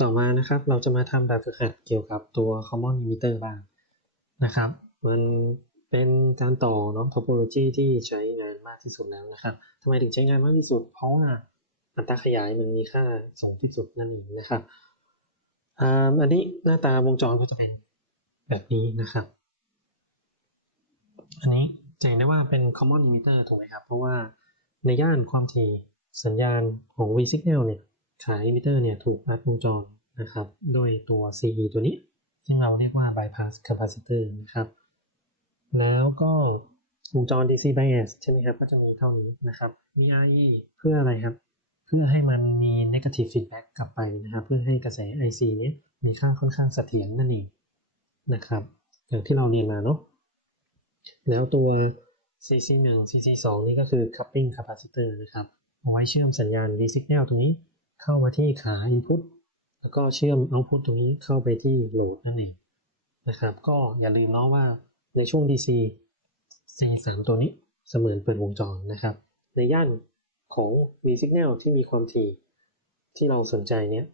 ต่อมานะครับเราจะมาทำแบบฝึกหัดเกี่ยวกับตัว common emitter บ้างนะครับ มันเป็นการต่อเนาะ topology ที่ใช้งานมากที่สุดแล้วนะครับทำไมถึงใช้งานมากที่สุด เพราะว่าอัตราขยายมันมีค่าสูงที่สุดนั่นเองนะครับอ่าอันนี้หน้าตาวงจรก็จะเป็นแบบนี้นะครับ อันนี้จะเห็นได้ว่าเป็น common emitter ถูกไหมครับ เพราะว่าในย่านความถี่สัญญาณของ V signal เนี่ย ขา emitter เนี่ยถูกอัดวงจรนะครับด้วยตัว CE ตัวนี้ ซึ่งเราเรียกว่า bypass capacitor นะครับแล้วก็วงจร DC bias ใช่ไหมครับก็จะมีเท่านี้นะครับมี RE เพื่ออะไรครับ เพื่อให้มันมี negative feedback กลับไปนะครับเพื่อให้กระแส IC เนี้มีค่าค่อนข้างเสถียรนั่นเองนะครับอย่างที่เราเรียนมาเนาะแล้วตัว CC1 CC2 นี่ก็คือ coupling capacitor นะครับเอาไว้เชื่อมสัญญาณ V signal ตรงนี้ เข้ามาที่ขา input แล้วก็เชื่อม output ตรงนี้เข้าไปที่โหลดนั่นเองนะครับ ก็อย่าลืมเนาะว่าในช่วง DC C3 ตัวนี้เสมือนเปิดวงจรนะครับ ในย่านของ V signal ที่มีความถี่ที่เราสนใจเนี้ย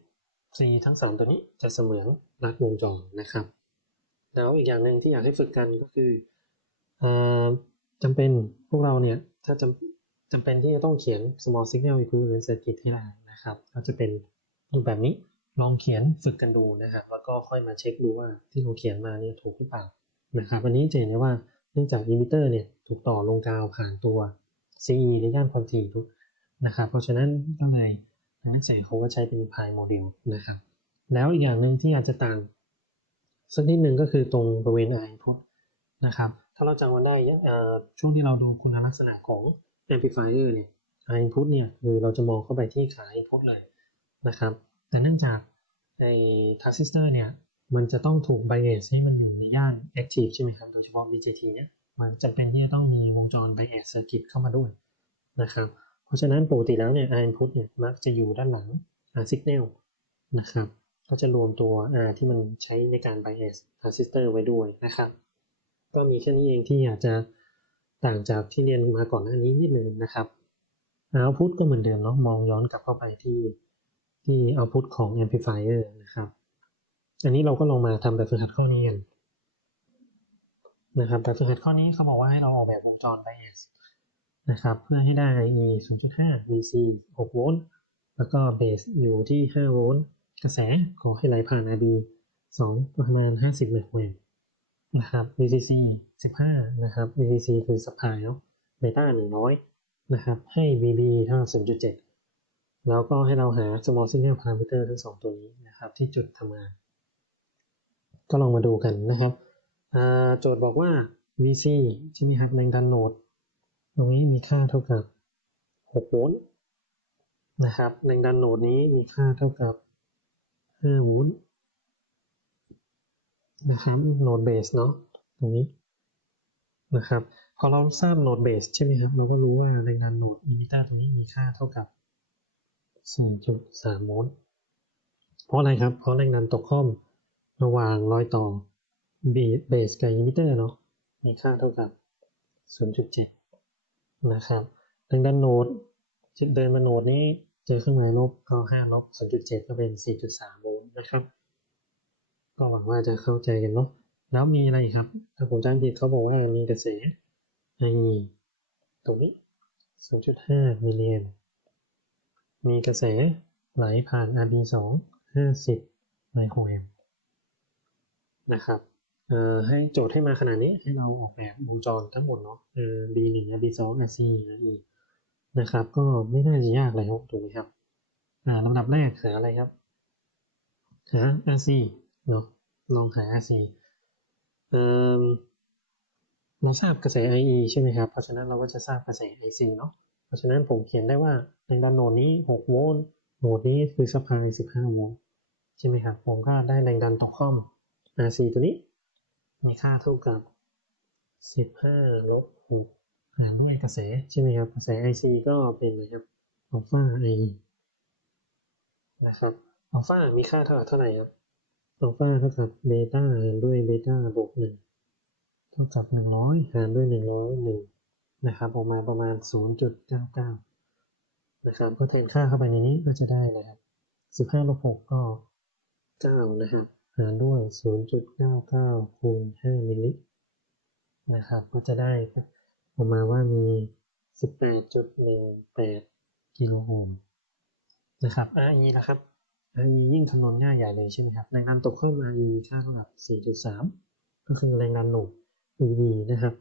C ทั้ง 3 ตัวนี้จะเสมือนรัดวงจรนะครับ แล้วอีกอย่างหนึ่งที่อยากให้ฝึกกันก็คือจำเป็นพวกเราเนี่ย ถ้าจำจำเป็นที่จะต้องเขียน small signal equivalent circuit ให้ได้ นะครับ ก็จะเป็นรูปแบบนี้ลองเขียนฝึกกันดูนะครับ แล้วก็ค่อยมาเช็คดูว่าที่เราเขียนมาเนี่ยถูกหรือเปล่านะครับอันนี้จะเห็นได้ว่าเนื่องจาก emitter เนี่ยถูกต่อลงกาวผ่านตัว CE ในย่านความถี่ทุกนะครับ เพราะฉะนั้นก็เลยนักศึกษาเขาก็ใช้เป็น pi model นะครับ แล้วอีกอย่างหนึ่งที่อาจจะต่างสักนิดหนึ่งก็คือตรงบริเวณ input นะครับ ถ้าเราจำกันได้ช่วงที่เราดูคุณลักษณะของ amplifier เนี่ย input เนี่ยคือเราจะมองเข้าไปที่ขา input เลยนะครับ แต่เนื่องจากไอ้ transistor เนี่ยมันจะต้องถูก bias ให้มันอยู่ในย่าน active ใช่ไหมครับ โดยเฉพาะ BJT เนี่ยมันจำเป็นที่จะต้องมีวงจร bias circuit เข้ามาด้วยนะครับ เพราะฉะนั้นปกติแล้วเนี่ย input เนี่ยมักจะอยู่ด้านหลัง signal นะครับ ก็จะรวมตัว R ที่มันใช้ในการ bias transistor ไว้ด้วยนะครับ ก็มีแค่นี้เองที่อาจจะต่างจากที่เรียนมาก่อนหน้านี้นิดนึงนะครับ output ก็เหมือนเดิมเนาะมองย้อนกลับเข้าไปที่ที่ output ของ amplifier นะครับ อันนี้เราก็ลองมาทำแบบฝึกหัดข้อนี้กันนะครับแบบฝึกหัดข้อนี้เขาบอกว่าให้เราออกแบบวงจร bias นะครับ เพื่อให้ได้ IE 0.5 VC 6 โวลต์ แล้วก็เบสอยู่ที่ 5 โวลต์ กระแสขอให้ไหลผ่าน RB 2 ประมาณ 50ไมโครแอมป์นะครับ VCC 15 นะครับ VCC คือ supply เนาะเบต้า100 นะครับ ให้ BB เท่ากับ0.7 แล้วก็ให้เราหา small signal parameter ทั้งสองตัวนี้นะครับ ที่จุดทำงาน ก็ลองมาดูกันนะครับโจทย์บอกว่า VC ใช่ไหมครับแรงดันโหนด ตรงนี้มีค่าเท่ากับ 6 โวลต์นะครับแรงดันโหนดนี้มีค่าเท่ากับ 5 โวลต์นะครับโหนดเบสเนาะตรงนี้นะครับ พอเราทราบโหนดเบสใช่ไหมครับ เราก็รู้ว่าแรงดันโหนดอิมิเตอร์ตรงนี้มีค่าเท่ากับ 4.3 โวลต์เพราะอะไรครับ เพราะแรงดันตกข้อมระหว่างรอยต่อเบสกับอิมิเตอร์เนาะมีค่าเท่ากับ 0.7 นะครับแรงดันโหนดเดินมาโหนดนี้เจอเครื่องหมายลบก็5ลบ0.7 ก็เป็น 4.3 โวลต์นะครับ ก็หวังว่าจะเข้าใจกันเนาะแล้วมีอะไรครับ ถ้าผมจำผิดเขาบอกว่ามีกระแส IE ตรงนี้ 0.5 มิลลิแอมป์มีกระแสไหลผ่าน RB 2 50 ไมโครแอมนะครับให้โจทย์ให้มาขนาดนี้ให้เราออกแบบวงจรทั้งหมดเนาะ B 1 B2, RC RE นะครับ ก็ไม่น่าจะยากเลยครับถูกไหมครับลำดับแรกหาอะไรครับ หา RC เนาะลองหา RC เเราทราบกระแส IE ใช่ไหมครับ เพราะฉะนั้นเราก็จะทราบกระแส IC เนาะ เพราะฉะนั้นผมเขียนได้ว่าแรงดันโหนดนี้ 6 โวลต์ โหนดนี้คือซัพพลาย15 โวลต์ ใช่ไหมครับ ผมก็ได้แรงดันตกข้อม RC ตัวนี้ มีค่าเท่ากับ 15 ลบ6หารด้วยกระแสใช่ไหมครับ กระแส IC ก็เป็นนะครับอัลฟา IE นะครับอัลฟามีค่าเท่ากับเท่าไหร่ครับอัลฟาเท่ากับเบต้าด้วยเบต้าบวก1 เท่ากับ 100 หารด้วย 101 นะครับ ออกมาประมาณ 0.99 นะครับ ก็แทนค่าเข้าไปในนี้ก็จะได้นะครับ 15ลบ6ก็ 9 นะครับ หารด้วย 0.99 คูณ 5 มิลลินะครับ ก็จะได้ออกมาว่ามี 18.18 กิโลโอห์มนะครับ RE นะครับ RE ยิ่งคำนวณง่ายใหญ่เลยใช่ไหมครับ แรงดันตกเพิ่ม RE มีค่าเท่ากับ 4.3 ก็คือแรงดันหนุน v นะครับ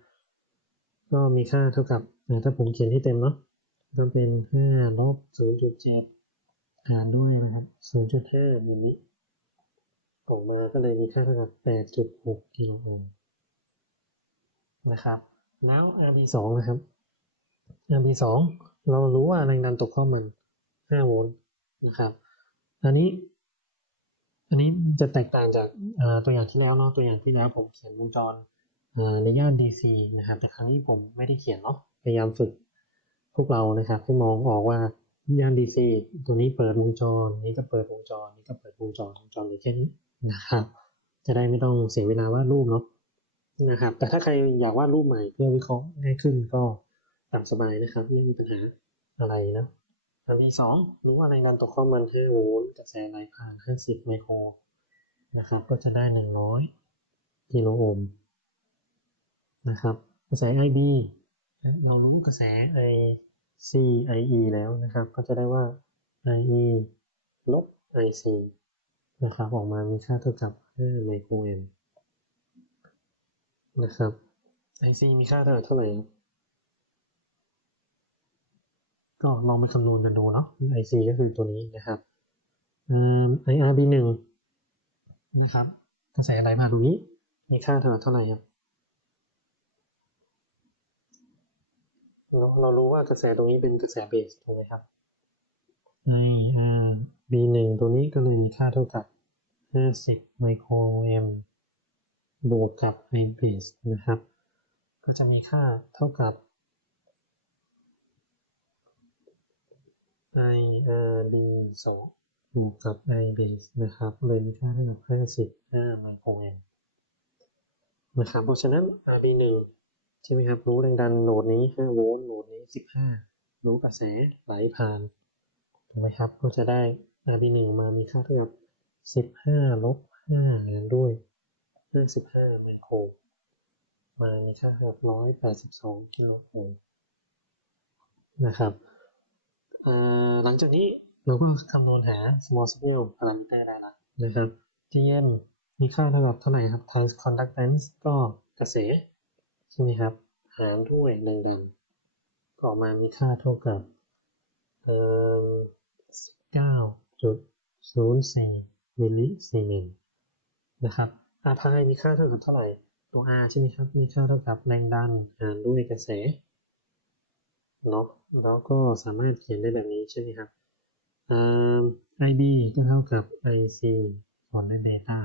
ก็มีค่าเท่ากับถ้าผมเขียนให้เต็มเนาะก็เป็น5ลบ0.7หารด้วยนะครับ 0.5มิลลิออกมาก็เลยมีค่าเท่ากับ 8.6 กิโลโอห์มนะครับ แล้ว RB2 นะครับ RB2 เรารู้ว่าแรงดันตกเข้ามัน 5 โวลต์นะครับอันนี้ อันนี้จะแตกต่างจากตัวอย่างที่แล้วเนาะตัวอย่างที่แล้วผมเขียนวงจร ในย่าน DC นะครับแต่ครั้งนี้ผมไม่ได้เขียนเนาะพยายามฝึกพวกเรานะครับให้มองออกว่าย่าน DC ตัวนี้เปิดวงจร นี้ก็เปิดวงจร นี้ก็เปิดวงจรวงจรเหลือแค่นี้นะครับ จะได้ไม่ต้องเสียเวลาวาดรูปเนาะนะครับ แต่ถ้าใครอยากวาดรูปใหม่เพื่อวิเคราะห์ง่ายขึ้นก็ตามสบายนะครับ ไม่มีปัญหาอะไรนะอันที่สองรู้ว่าแรงดันตกข้ามัน5โวลต์กระแสไหลผ่าน 50 ไมโครนะครับ ก็จะได้ 100 กิโลโอห์ม นะครับ กระแส IB เรารู้กระแส IC IE แล้วนะครับ ก็จะได้ว่า IE ลบ IC นะครับ ออกมามีค่าเท่ากับ5ไมโครแอมป์นะครับ IC มีค่าเท่าเท่าไหร่ ก็ลองไปคำนวณกันดูเนาะ IC ก็คือตัวนี้นะครับอ่อ IRB1 นะครับ กระแสไหลผ่านตรงนี้ มีค่าเท่าเท่าไหร่ครับ เราเร ถ้ากระแสตรงนี้เป็นกระแสเบสถูกไหมครับ IRB1 ตัวนี้ก็เลยมีค่าเท่ากับ50ไมโครแอมบวกกับ I base นะครับ ก็จะมีค่าเท่ากับ IRB 2บวกกับ I base นะครับ เลยมีค่าเท่ากับ 55 ไมโครแอมนะครับ เพราะฉะนั้น RB 1 ใช่ไหมครับ รู้แรงดันโหลดนี้5โวลต์โหลดนี้15รู้กระแสไหลผ่านถูกไหมครับ ก็จะได้ RB 1 มามีค่าเท่ากับ15ลบ5หารด้วย55ไมโครมามีค่าเท่ากับ182กิโลโอห์มนะครับหลังจากนี้เราก็คำนวณหา small signal parameter ได้ละนะครับ Gm มีค่าเท่ากับเท่าไหร่ครับ times conductance ก็กระแส ใช่ไหมครับ หารด้วยแรงดันก็ออกมามีค่าเท่ากับเอ่อ19.04มิลลิซีเมนนะครับ R พายมีค่าเท่ากับเท่าไหร่ ตัว R ใช่ไหมครับ มีค่าเท่ากับแรงดันหารด้วยกระแสเนาะแล้วก็สามารถเขียนได้แบบนี้ใช่ไหมครับอ่า IB ก็เท่ากับ IC ส่วนด้วยเบต้า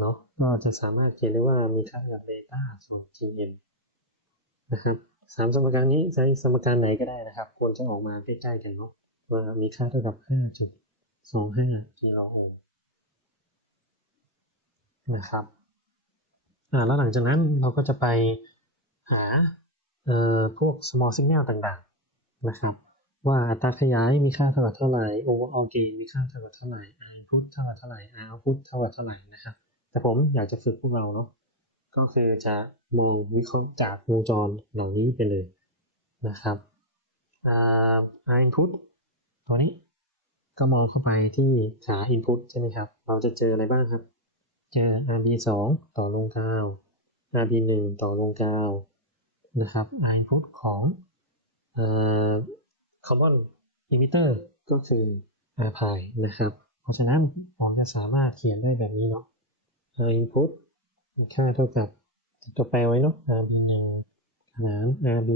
เนาะก็จะสามารถเขียนได้ว่ามีค่าเท่ากับเบต้าส่วน GM นะครับสามสมการนี้ใช้สมการไหนก็ได้นะครับ ควรจะออกมาใกล้ๆกันเนาะว่ามีค่าเท่ากับ5.25กิโลโอห์มนะครับอ่าแล้วหลังจากนั้นเราก็จะไปหาเอ่อพวก small signal ต่างๆนะครับว่าอัตราขยายมีค่าเท่ากับเท่าไหร่ overall gain มีค่าเท่ากับเท่าไหร่ input เท่ากับเท่าไหร่ output เท่ากับเท่าไหร่นะครับ แต่ผมอยากจะฝึกพวกเราเนาะก็คือจะมองวิเคราะห์จากวงจรเหล่านี้ไปเลยนะครับอ่า input ตัวนี้ก็มองเข้าไปที่ขา input ใช่ไหมครับ เราจะเจออะไรบ้างครับ เจอ RB 2ต่อลงกาว RB 1ต่อลงกาวนะครับ input ของเอ่อ common emitter ก็คือ R pi นะครับ เพราะฉะนั้นผมจะสามารถเขียนได้แบบนี้เนาะ input มีค่าเท่ากับตัวแปรไว้เนาะ RB 1ขนาน RB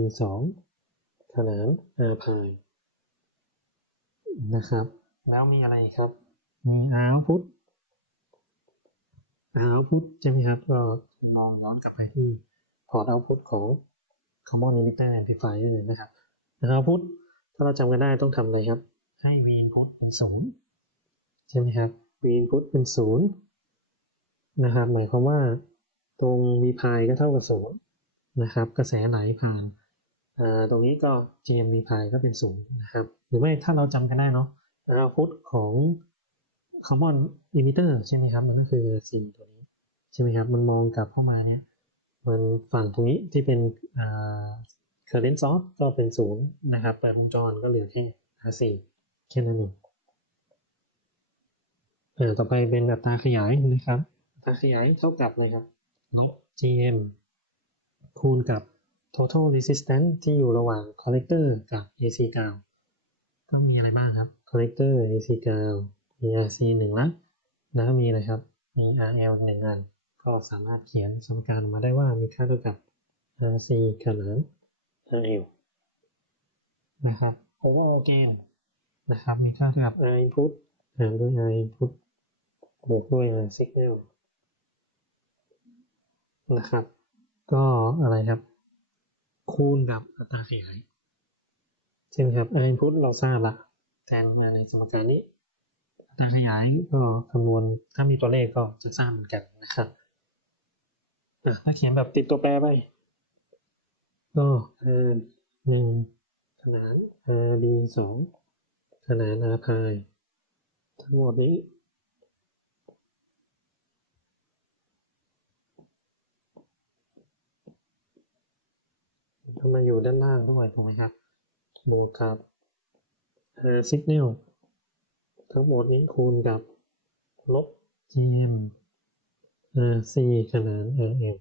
2ขนาน R pi นะครับ แล้วมีอะไรครับ มี output output ใช่ไหมครับ ก็มองย้อนกลับไปที่พอร์ต output ของ common emitter amplifier นะครับ output ถ้าเราจำกันได้ต้องทำอะไรครับ ให้ v input เป็นศูนย์ใช่ไหมครับ v input เป็นศู นะครับ หมายความว่าตรง v pi ก็เท่ากับศูนย์นะครับ กระแสไหลผ่านตรงนี้ก็ gm v pi ก็เป็นศูนย์นะครับ หรือไม่ถ้าเราจำกันได้เนาะ output ของ common emitter ใช่ไหมครับ มันก็คือ C ตัวนี้ใช่ไหมครับ มันมองกลับเข้ามาเนี่ยมันฝั่งตรงนี้ที่เป็นอ่า current source ก็เป็นศูนย์นะครับเปิดวงจรก็เหลือแค่ R4 แค่นั้นเองต่อไปเป็นอัตราขยายนะครับ ขยายเท่ากับเลยครับ ลบ GM คูณกับ total resistance ที่อยู่ระหว่าง collector กับ AC ground ก็มีอะไรบ้างครับ collector AC ground มี RC หนึ่งละแล้วก็มีอะไรครับ มี RL หนึ่งอัน ก็สามารถเขียนสมการออกมาได้ว่ามีค่าเท่ากับ RC ขนาน RL นะครับ overall gain นะครับ มีค่าเท่ากับ R input หารด้วย R input บวกด้วย R signal นะครับ ก็อะไรครับ คูณกับอัตราขยายใช่ไหมครับ R input เราทราบละแทนมาในสมการนี้อัตราขยายก็คำนวณถ้ามีตัวเลขก็จะทราบเหมือนกันนะครับอะถ้าเขียนแบบติดตัวแปรไป ก็ R หนึ่งขนาน R B สองขนาน R พายทั้งหมดนี้ ทำไมอยู่ด้านล่างด้วยถูกไหมครับ บวกกับ R signal ทั้งหมดนี้คูณกับลบ GM RC ขนาน RL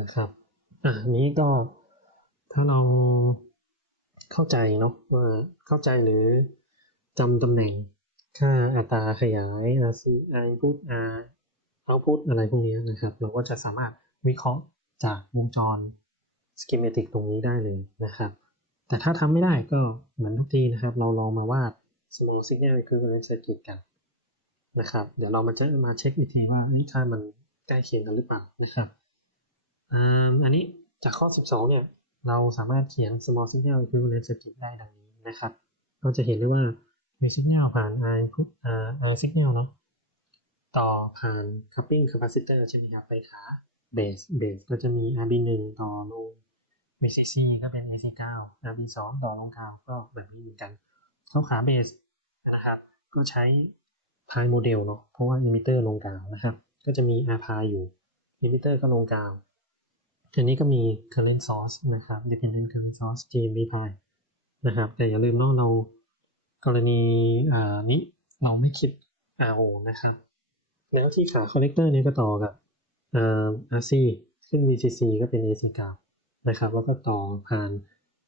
นะครับ อะนี้ก็ถ้าเราเข้าใจเนาะว่าเข้าใจหรือจำตำแหน่งค่าอัตราขยาย RC I input R output อะไรพวกนี้นะครับ เราก็จะสามารถวิเคราะห์ จากวงจร schematic ตรงนี้ได้เลยนะครับ แต่ถ้าทำไม่ได้ก็เหมือนทุกทีนะครับ เราลองมาวาด small signal equivalent circuit กันนะครับ เดี๋ยวเรามาจะมาเช็คอีกทีว่าเอ้ค่ามันใกล้เคียงกันหรือเปล่านะครับอันนี้จากข้อ 12 เนี่ย เราสามารถเขียน small signal equivalent circuit ได้ดังนี้นะครับ เราจะเห็นได้ว่ามี signal ผ่าน R input R signal เนาะต่อผ่าน coupling capacitor ใช่ไหมครับไปขา base base ก็จะมี RB1 ต่อลง VCC ก็เป็น AC9 RB2 ต่อลงกาวก็แบบนี้เหมือนกันเข้าขาเบสนะครับ ก็ใช้พายโมเดลเนาะเพราะว่าอิมิเตอร์ลงกาวนะครับ ก็จะมี R พายอยู่อิมิเตอร์ก็ลงกาวอันนี้ก็มี current source นะครับ dependent current source GMB พายนะครับ แต่อย่าลืมเนาะเรากรณีอ่านี้เราไม่คิด RO นะครับ แล้วที่ขา collector นี้ก็ต่อกับ RC ขึ้น VCC ก็เป็น AC กาวนะครับ แล้วก็ต่อผ่าน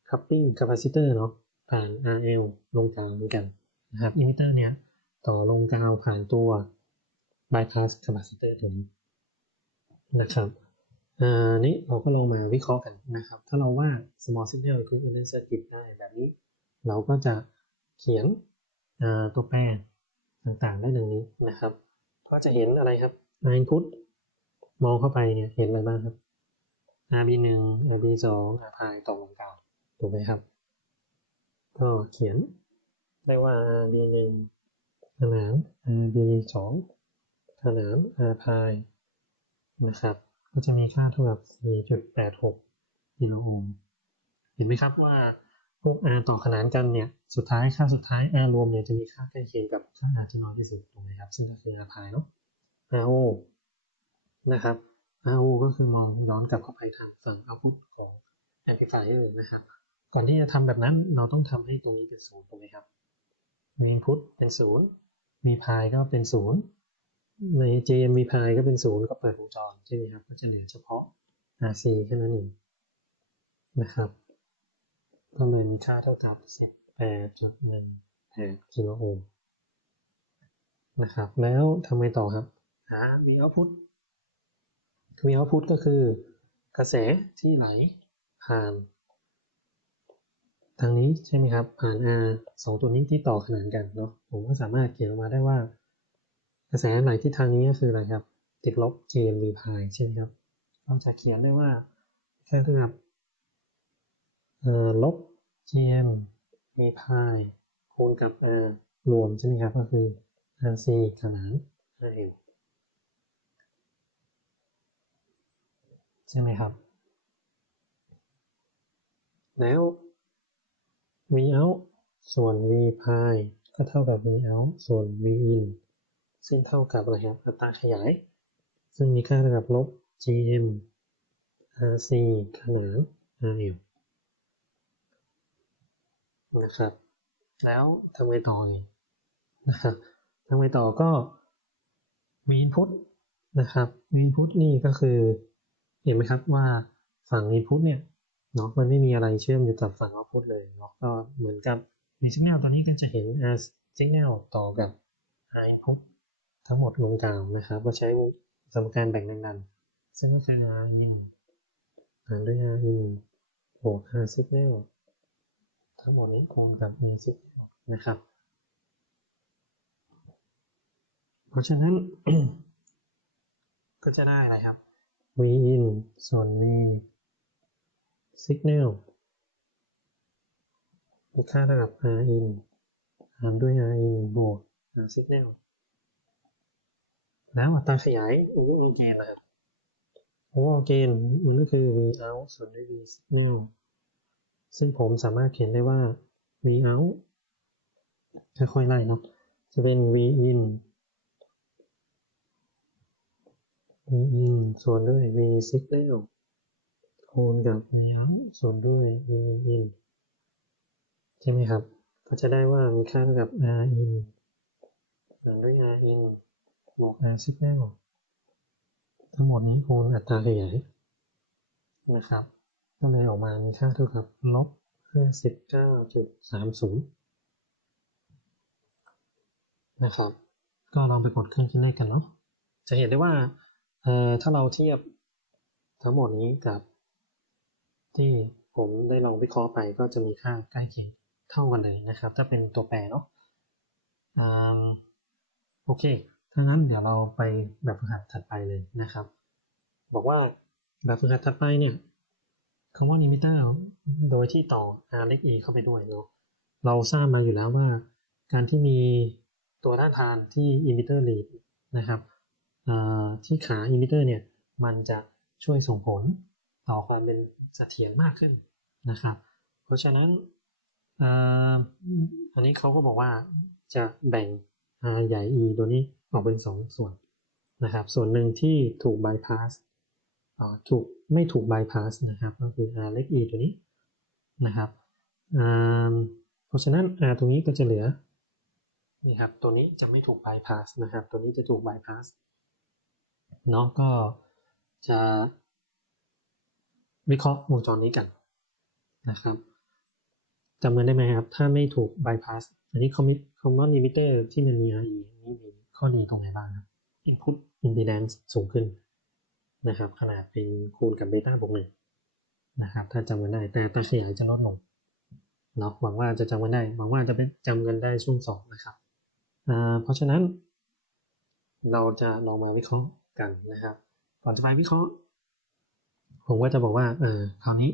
coupling capacitor เนาะผ่าน RL ลงกลาวเหมือนกันนะครับ emitter เนี้ยต่อลงกลาวผ่านตัว bypass capacitor ตัวนี้นะครับอ่านี้เราก็ลองมาวิเคราะห์กันนะครับ ถ้าเราว่า small signal equivalent circuit ได้แบบนี้ เราก็จะเขียนตัวแปรต่างๆได้ดังนี้นะครับ ก็จะเห็นอะไรครับ input มองเข้าไปเนี่ยเห็นอะไรบ้างครับ RB หนึ่ง RB สอง R พายต่อลงกลางถูกไหมครับ ก็เขียนได้ว่า RB หนึ่งขนาน RB สองขนาน R พายนะครับ ก็จะมีค่าเท่ากับ 4.86กิโลโอห์มเห็นไหมครับว่าพวก R ต่อขนานกันเนี่ยสุดท้ายค่าสุดท้าย R รวมเนี่ยจะมีค่าใกล้เคียงกับค่า R ที่น้อยที่สุดถูกไหมครับ ซึ่งก็คือ R พายเนาะ RO นะครับ RO ก็คือมองย้อนกลับเข้าไปทางฝั่ง output ของ amplifier นะครับ ก่อนที่จะทำแบบนั้นเราต้องทำให้ตรงนี้เป็นศูนย์ถูกไหมครับ มี input เป็นศูนย์มี pi ก็เป็นศูนย์ใน JM v pi ก็เป็นศูนย์ก็เปิดวงจรใช่ไหมครับ ก็จะเหลือเฉพาะ RC แค่นั้นเองนะครับก็เลยมีค่าเท่ากับ18.18กิโลโอห์มนะครับ แล้วทำไงต่อครับ หา V output V output ก็คือกระแสที่ไหลผ่านทางนี้ใช่ไหมครับผ่าน R สองตัวนี้ที่ต่อขนานกันเนาะผมก็สามารถเขียนออกมาได้ว่า กระแสไหลที่ทางนี้ก็คืออะไรครับ ติดลบ GM V pi ใช่ไหมครับ เราจะเขียนได้ว่าแค่เท่ากับเอ่อลบ GM V pi คูณกับ R รวมใช่ไหมครับ ก็คือ RC ขนาน RL ใช่ไหมครับ แล้ว V out ส่วน V pi ก็เท่ากับ v out ส่วน v in ซึ่งเท่ากับอะไรครับอัตราขยาย ซึ่งมีค่าเท่ากับลบ gm rc ขนาน rl นะครับ แล้วทำไงต่อเลยนะครับทำไงต่อก็ v input นะครับ v input นี่ก็คือ เห็นไหมครับว่าฝั่ง input เนี่ยเนาะมันไม่มีอะไรเชื่อมอยู่กับฝั่ง output เลยเนาะก็เหมือนกับ v signal ตอนนี้ก็จะเห็น r signal ต่อกับ r input ทั้งหมดรวมกลางนะครับ ก็ใช้สมการแบ่งดังๆซึ่งก็คือ r in หารด้วย r in บวก r signal ทั้งหมดนี้คูณกับ a signal นะครับ เพราะฉะนั้น ก็จะได้อะไรครับ v in ส่วน v signal มีค่าเท่ากับ r in หารด้วย r in บวก r signal แล้วอัตราขยาย overall gain นะครับ overall gain มันก็คือ v out ส่วนด้วย v signal ซึ่งผมสามารถเขียนได้ว่า v out ค่อยๆไล่เนาะจะเป็น v in v in ส่วนด้วย v signal คูณกับ v out ส่วนด้วย v in ใช่ไหมครับ ก็จะได้ว่ามีค่าเท่ากับ r in ส่วนด้วย r in บวก r signal ทั้งหมดนี้คูณอัตราขยายนะครับ ก็เลยออกมามีค่าเท่ากับลบ59.30 นะครับ ก็ลองไปกดเครื่องคิดเลขกันเนาะ จะเห็นได้ว่า ถ้าเราเทียบทั้งหมดนี้กับ ที่ผมได้ลองวิเคราะห์ไปก็จะมีค่าใกล้เคียงเท่ากันเลยนะครับ ถ้าเป็นตัวแปรเนาะอ่าโอเคถ้างั้นเดี๋ยวเราไปแบบฝึกหัดถัดไปเลยนะครับ บอกว่าแบบฝึกหัดถัดไปเนี่ยคำว่า limiter โดยที่ต่อ r เล็ก e เข้าไปด้วยเนาะเราทราบมาอยู่แล้วว่า การที่มีตัวต้านทานที่ emitter lead นะครับ ที่ขา emitter เนี่ยมันจะช่วยส่งผลต่อความเป็นเสถียรมากขึ้นนะครับ เพราะฉะนั้นอันนี้เขาก็บอกว่าจะแบ่ง r ใหญ่ e ตัวนี้ออกเป็น 2 ส่วนนะครับ ส่วนหนึ่งที่ถูก bypass ถูกไม่ถูก bypass นะครับ ก็คือ r เล็ก e ตัวนี้นะครับเพราะฉะนั้น r ตรงนี้ก็จะเหลือนี่ครับตัวนี้จะไม่ถูก bypass นะครับ ตัวนี้จะถูก bypass เนาะก็จะวิเคราะห์วงจรนี้กันนะครับจำกันได้ไหมครับ ถ้าไม่ถูก bypass อันนี้ commit common limiter ที่มันมี RE นี่มีข้อดีตรงไหนบ้างครับ input impedance สูงขึ้นนะครับ ขนาดเป็นคูณกับเบต้าบวกหนึ่งนะครับ ถ้าจำกันได้ แต่ตาขยายจะลดลงเนาะหวังว่าจะจำกันได้ หวังว่าจะเป็นจำกันได้ช่วงสองนะครับ เพราะฉะนั้น เราจะลองมาวิเคราะห์ กันนะครับ ก่อนจะไปวิเคราะห์ ผมก็จะบอกว่า เออ คราวนี้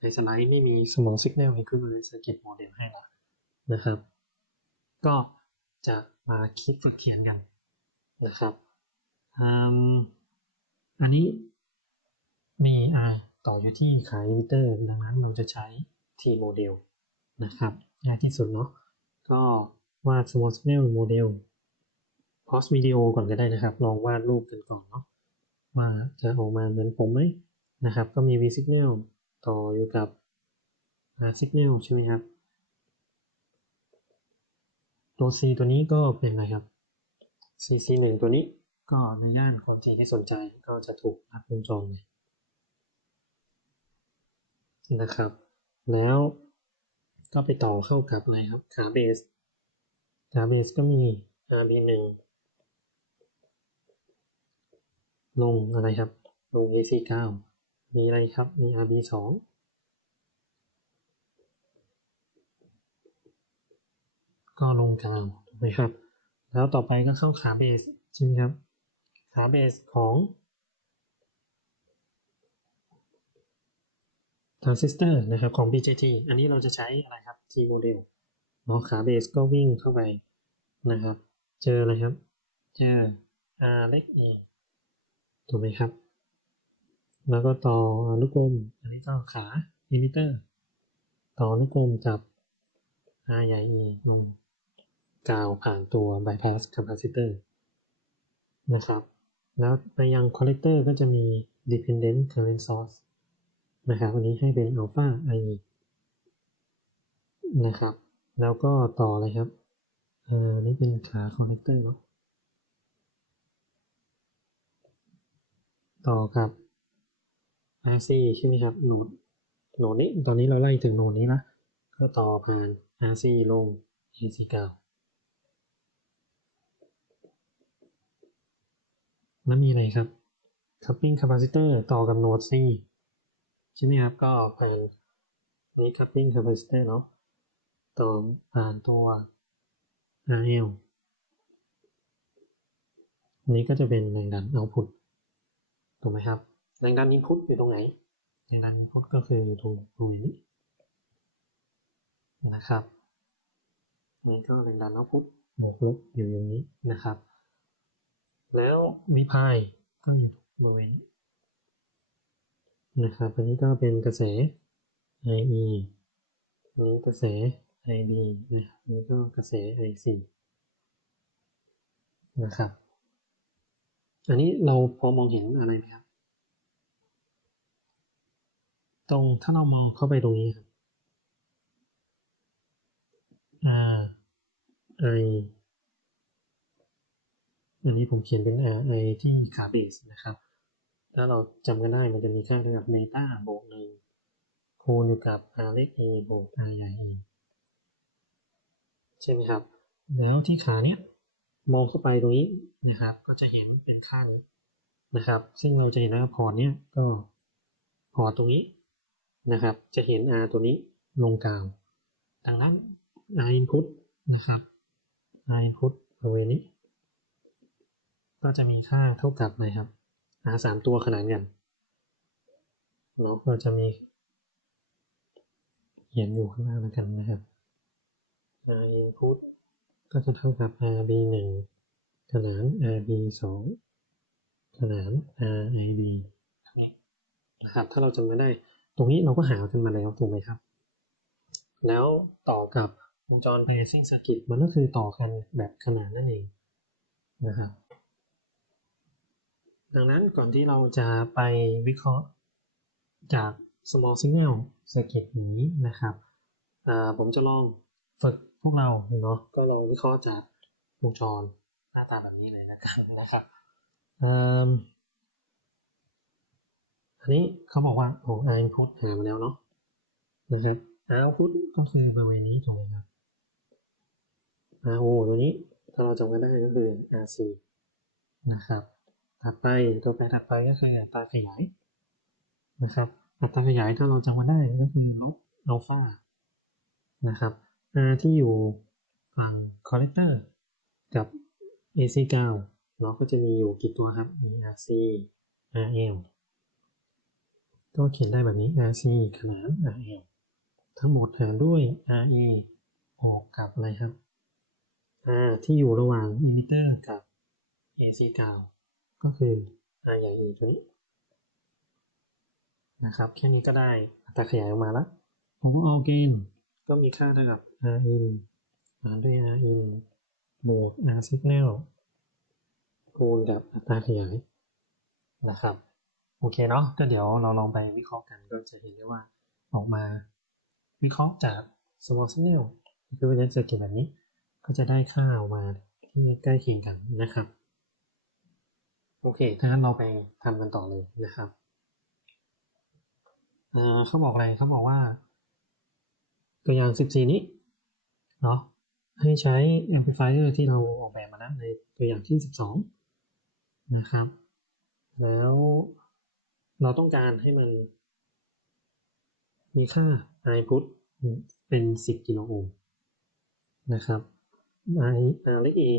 ในสไลด์ไม่มีสมอง Signal Equivalent Circuit Model ให้แล้วนะครับ ก็จะมาคิดฝึกเขียนกันนะครับอันนี้มี R ต่ออยู่ที่ขาย emitter ดังนั้นเราจะใช้ T model นะครับง่ายที่สุดเนาะก็วาด small signal model pause video ก่อนก็ได้นะครับ ลองวาดรูปกันก่อนเนาะว่าจะออกมาเหมือนผมไหมนะครับ ก็มี v signal ต่ออยู่กับ r signal ใช่ไหมครับ ตัว c ตัวนี้ก็เป็นอะไรครับ c c 1 ตัวนี้ก็ในย่านความถี่ที่สนใจก็จะถูกรัดวงจรเลยนะครับ แล้วก็ไปต่อเข้ากับอะไรครับขาเบสขาเบสก็มี RB1 ลงอะไรครับ ลง AC9 มีอะไรครับ มี RB2 ก็ลงกลางถูกไหมครับ แล้วต่อไปก็เข้าขาเบสใช่ไหมครับ ขาเบสของทรานซิสเตอร์นะครับของ BJT อันนี้เราจะใช้อะไรครับ T model เนาะขาเบสก็วิ่งเข้าไปนะครับ เจออะไรครับ เจอ R เล็ก A ถูกไหมครับ แล้วก็ต่ออนุกรมอันนี้ก็ขา emitter ต่ออนุกรมกับ R ใหญ่ E ลงกาวผ่านตัว bypass capacitor นะครับ แล้วไปยัง collector ก็จะมี dependent current source นะครับ อันนี้ให้เป็น alpha IE นะครับ แล้วก็ต่อเลยครับ อ่า นี่เป็นขา connector เนาะ ต่อกับ RC ใช่ไหมครับโหนดโหนดนี้ตอนนี้เราไล่ถึงโหนดนี้นะ ก็ต่อผ่าน RC ลง AC 9แล้วมีอะไรครับ coupling capacitor ต่อกับโหนด C ใช่ไหมครับ ก็ผ่านนี้ coupling capacitor เนาะต่อผ่านตัว RL อันนี้ก็จะเป็นแรงดัน output ถูกไหมครับแรงดัน input อยู่ตรงไหนแรงดัน input ก็คืออยู่ตรงบริเวณนี้นะครับนี่ก็แรงดัน output บวกลบอยู่อย่างนี้นะครับ แล้ว v p i ก็อยู่บริเวณนี้นะครับอันนี้ก็เป็นกระแส IE อันนี้กระแส IB นะครับอันนี้ก็กระแส IC นะครับ อันนี้เราพอมองเห็นอะไรไหมครับ ตรงถ้าเรามองเข้าไปตรงนี้ครับ R I อันนี้ผมเขียนเป็น R I ที่ขาเบสนะครับ ถ้าเราจำกันได้มันจะมีค่าเท่ากับเบต้าบวกหนึ่งคูณอยู่กับ R เล็ก A บวก R ใหญ่ A ใช่ไหมครับ แล้วที่ขาเนี้ย มองเข้าไปตรงนี้นะครับ ก็จะเห็นเป็นค่านี้นะครับ ซึ่งเราจะเห็นว่าพอร์ตเนี้ยก็พอร์ตตรงนี้นะครับ จะเห็น R ตัวนี้ลงกลาง ดังนั้น R input นะครับ R input บริเวณนี้ ก็จะมีค่าเท่ากับอะครับ R สามตัวขนานกันเนาะก็จะมีเขียนอยู่ข้างล่างแล้วกันนะครับ R input ก็จะเท่ากับ RB 1ขนาน RB 2ขนาน RIB นะครับ ถ้าเราจำกันได้ ตรงนี้เราก็หากันมาแล้วถูกไหมครับ แล้วต่อกับวงจร balancing circuit มันก็คือต่อกันแบบขนานนั่นเองนะครับ ดังนั้นก่อนที่เราจะไปวิเคราะห์จาก small signal circuit นี้นะครับผมจะลองฝึกพ วกเราเนาะก็ลองวิเคราะห์จากวงจรหน้าตาแบบนี้เลยนะกันนะครับอันนี้เขาบอกว่าโอ้ input หามาแล้วเนาะนะครับ output ก็คือบริเวณนี้ถูกไหมครับ RO ตัวนี้ถ้าเราจำกันได้ก็คือ RC นะครับถัดไปตัวแปรถัดไปก็คืออัตราขยายนะครับอัตราขยายถ้าเราจำกันได้ก็คือลบอัลฟานะครับ R ที่อยู่ฝั่ง collector กับ AC 9 เนาะก็จะมีอยู่กี่ตัวครับ มี RC RL ก็เขียนได้แบบนี้ RC ขนาน RL ทั้งหมดหารด้วย RE ออกกับอะไรครับ R ที่อยู่ระหว่าง emitter กับ AC 9 ก็คือ R ใหญ่ E ตัวนี้นะครับ แค่นี้ก็ได้อัตราขยายออกมาแล้ว overall gain ก็มีค่าเท่ากับ R in หารด้วย R in บวก R signal คูณกับอัตราขยายนะครับ โอเคเนาะก็เดี๋ยวเราลองไปวิเคราะห์กันก็จะเห็นได้ว่าออกมาวิเคราะห์จาก small signal equivalent circuit แบบนี้ ก็จะได้ค่าออกมาที่ใกล้เคียงกันนะครับ โอเคถ้างั้นเราไปทำกันต่อเลยนะครับเขาบอกอะไรเขาบอกว่า ตัวอย่าง 14 นี้ เนาะให้ใช้ amplifier ที่เราออกแบบมาแล้วในตัวอย่างที่ 12 นะครับ แล้วเราต้องการให้มัน มีค่า output เป็น 10 กิโลโอห์มนะครับ I R เล็ก E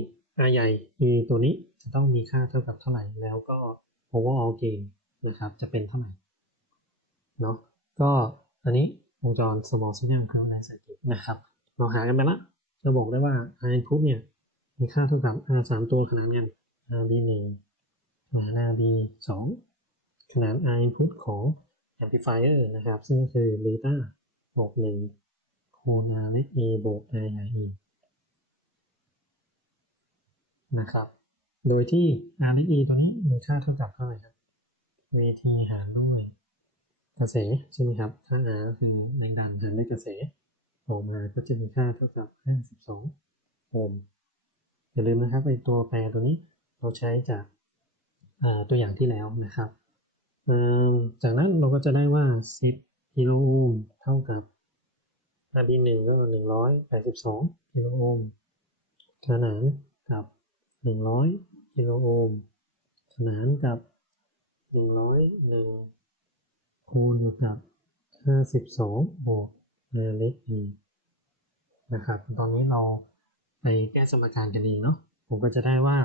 R ใหญ่ E ตัวนี้จะต้องมีค่าเท่ากับเท่าไหร่ แล้วก็ overall gain นะครับ จะเป็นเท่าไหร่ เนาะก็อันนี้วงจร small signal equivalent circuit นะครับ เราหากันไปละจะบอกได้ว่า R input เนี่ยมีค่าเท่ากับ R สามตัวขนานกัน RB 1ขนาน RB 2ขนาน R input ของ amplifier นะครับ ซึ่งก็คือ beta บวก1คูณ R เล็ก E บวก R ใหญ่ E นะครับ โดยที่ r x e ตัวนี้มีค่าเท่ากับเท่าไหร่ครับ vt หารด้วยกระแสใช่ไหมครับ ค่า r คือแรงดันหารด้วยกระแส ออกมาก็จะมีค่าเท่ากับ 52 โอห์มอย่าลืมนะครับไอตัวแปรตัวนี้เราใช้จากตัวอย่างที่แล้วนะครับจากนั้นเราก็จะได้ว่า 10 กิโลโอห์มเท่ากับ RB 1 ก็ 182 กิโลโอห์มขนานกับ 100 กิโลโอห์มขนานกับ 101คูณอยู่กับ 52บวก เล็ก E นะครับ ตอนนี้เราไปแก้สมการกันเองเนาะ ผมก็จะได้ว่า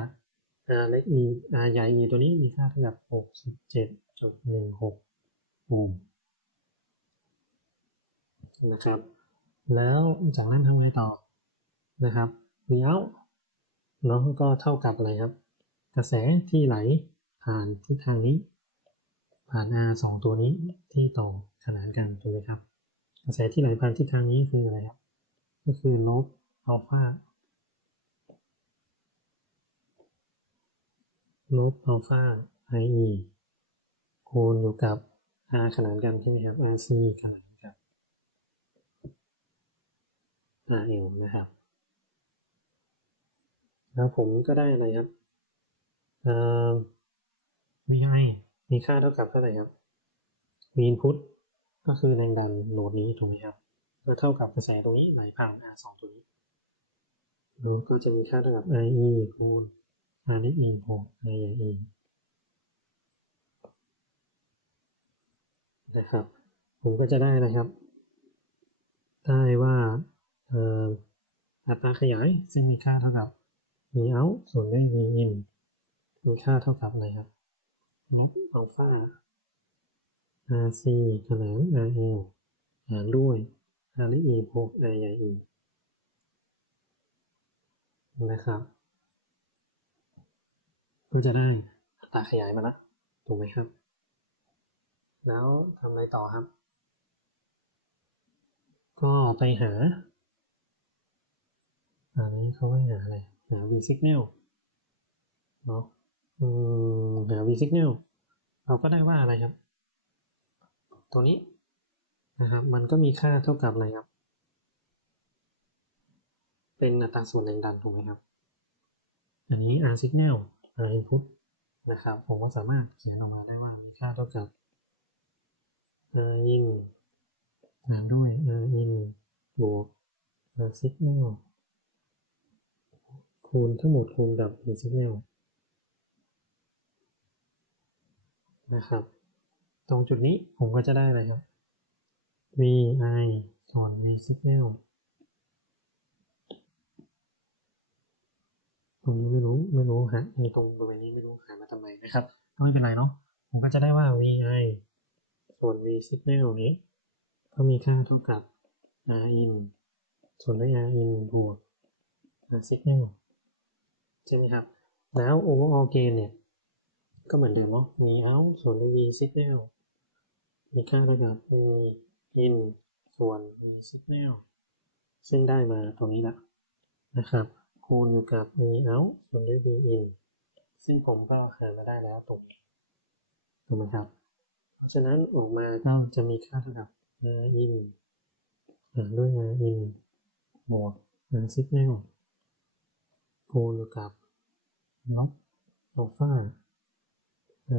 R เล็ก E R ใหญ่ E ตัวนี้มีค่าเท่ากับ67.16โอห์มนะครับ แล้วจากนั้นทำไงต่อนะครับ V out เนาะก็เท่ากับอะไรครับ กระแสที่ไหลผ่านทิศทางนี้ ผ่าน R สองตัวนี้ที่ต่อขนานกันถูกไหมครับ กระแสที่ไหลผ่านทิศทางนี้คืออะไรครับ ก็คือลบอัลฟาลบอัลฟา IE คูณอยู่กับ R ขนานกันใช่ไหมครับ RC ขนานกับ RL นะครับ แล้วผมก็ได้อะไรครับอ่อ VI มีค่าเท่ากับเท่าไหร่ครับ V input ก็คือแรงดันโหลดนี้ถูกไหมครับก็เท่ากับกระแสตรงนี้ไหลผ่าน R สองตัวนี้แล้วก็จะมีค่าเท่ากับ IE คูณ R เล็ก E บวก R ใหญ่ E นะครับผมก็จะได้นะครับ ได้ว่าเอ่ออัตราขยายซึ่งมีค่าเท่ากับ V out ส่วนด้วย V in มีค่าเท่ากับอะไรครับลบอัลฟา RC ขนาน RL หารด้วย R และ E บวก R ใหญ่ E นะครับ ก็จะได้อัตราขยายมาแล้วถูกไหมครับ แล้วทำอะไรต่อครับ ก็ไปหาอันนี้เขาให้หาอะไร หา V signal เนาะอืมหา V signal เราก็ได้ว่าอะไรครับ ตัวนี้นะครับมันก็มีค่าเท่ากับอะไรครับ เป็นอัตราส่วนแรงดันถูกไหมครับ อันนี้ R signal R input นะครับ ผมก็สามารถเขียนออกมาได้ว่ามีค่าเท่ากับ R in หารด้วย R in บวก R signal คูณทั้งหมดคูณกับ V signal นะครับ ตรงจุดนี้ผมก็จะได้อะไรครับ vi ส่วน v signal ตรงนี้ไม่รู้ไม่รู้ฮะในตรงบริเวณนี้ไม่รู้หามาทำไมนะครับก็ไม่เป็นไรเนาะผมก็จะได้ว่า vi ส่วน v signal นี้ก็มีค่าเท่ากับ r in ส่วนด้วย r in บวก r signal ใช่ไหมครับ แล้ว overall gain เนี่ย ก็เหมือนเดิมเนาะ v out ส่วนด้วย v signal มีค่าเท่ากับ v in ส่วน v signal ซึ่งได้มาตรงนี้ละนะครับ คูณอยู่กับ v out ส่วนด้วย v in ซึ่งผมก็หามาได้แล้วตรงนี้ถูกไหมครับ เพราะฉะนั้นออกมาก็จะมีค่าเท่ากับ r in หารด้วย r in บวก r signal คูณอยู่กับลบอัลฟา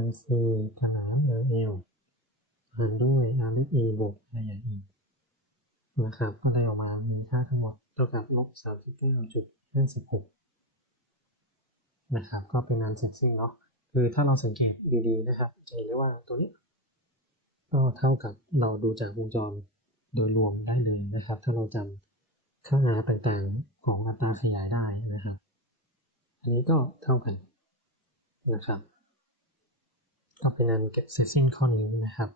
RC ขนาน RL หารด้วย R เล็ก E บวก R ใหญ่ E นะครับก็ได้ออกมามีค่าทั้งหมดเท่ากับลบ39.56นะครับ ก็เป็นงานเสร็จสิ้นเนาะคือถ้าเราสังเกตดีๆนะครับ จะเห็นได้ว่าตัวนี้ ก็เท่ากับเราดูจากวงจรโดยรวมได้เลยนะครับ ถ้าเราจำค่า R ต่างๆของอัตราขยายได้นะครับ อันนี้ก็เท่ากันนะครับก็เป็นอันเสร็จสิ้นข้อนี้นะครับ